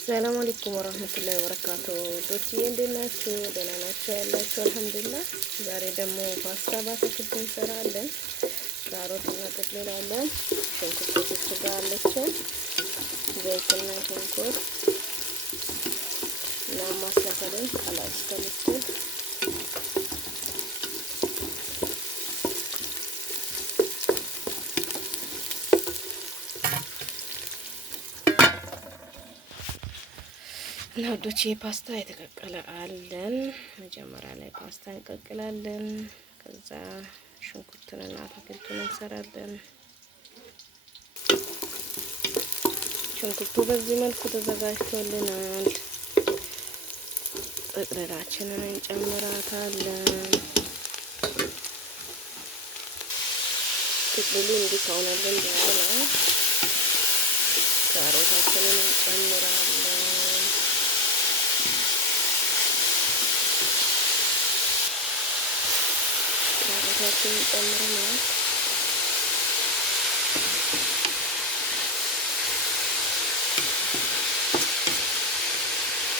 ሰላም አለይኩም ወራህመቱላሂ ወበረካቱ። ዶክተር እንዴት ናችሁ? ደህና ናችሁ? ያላችሁ አልሐምዱሊላህ። ዛሬ ደግሞ ፓስታ በአትክልት እንሰራለን። ካሮት እናጠቅልላለን። ሽንኩርት ስጋ አለችን፣ ዘይትና ሽንኩርት እና ማስላፈለን ቀላል እስከምትል እና ወዶቼ ፓስታ የተቀቀለ አለን። መጀመሪያ ላይ ፓስታ እንቀቅላለን። ከዛ ሽንኩርቱንና አትክልቱን እንሰራለን። ሽንኩርቱ በዚህ መልኩ ተዘጋጅቶልናል። ጥቅልላችንን እንጨምራታለን። ጥቅልሉ እንዲህ ከሆነልን በኋላ ካሮታችንን እንጨምራለን። ካሮታችንን ጨምረናል።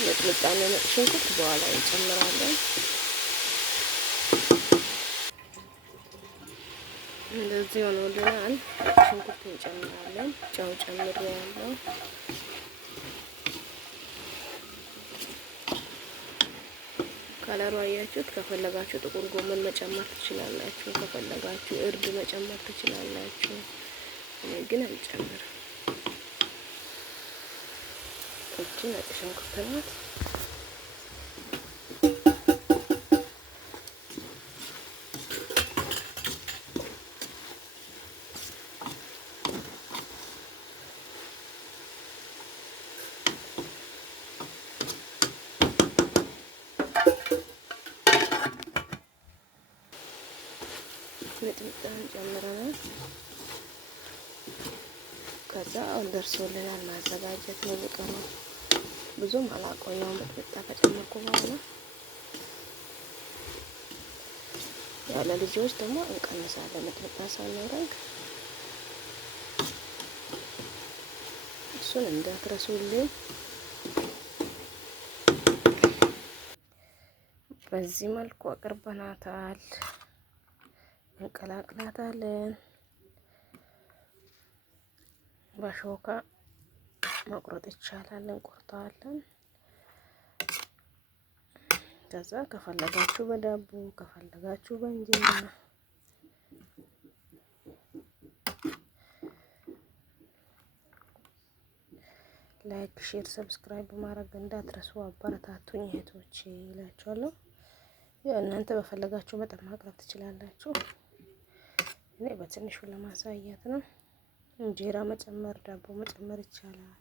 ሚጥሚጣና ነጭ ሽንኩርት በኋላ እንጨምራለን። እንደዚህ ሆኖልናል። ሽንኩርት እንጨምራለን። ጨው ጨምሬያለሁ። ከለሩ አያችሁት። ከፈለጋችሁ ጥቁር ጎመን መጨመር ትችላላችሁ። ከፈለጋችሁ እርድ መጨመር ትችላላችሁ። እኔ ግን አልጨምርም። እቺ ነጭ ሽንኩርት ናት። ሚጥሚጣን ጨምረናል። ከዛ ደርሶልናል። ማዘጋጀት ነው የሚቀረው። ብዙም አላቆየውም። ሚጥሚጣ ከጨመርኩ በኋላ ያለ ልጆች ደግሞ እንቀንሳለን። ሚጥሚጣ ሳናደርግ እሱን እንዳትረሱልኝ። በዚህ መልኩ አቅርበናታል። እንቀላቅላታለን። በሾካ መቁረጥ ይቻላል። እንቆርጠዋለን። ከዛ ከፈለጋችሁ በዳቦ ከፈለጋችሁ በእንጀራ ላይክ፣ ሼር፣ ሰብስክራይብ በማድረግ እንዳትረሱ። አበረታቱኝ እህቶቼ ይላችኋለሁ። እናንተ በፈለጋችሁ መጠን ማቅረብ ትችላላችሁ። እኔ በትንሹ ለማሳየት ነው። እንጀራ መጨመር ዳቦ መጨመር ይቻላል።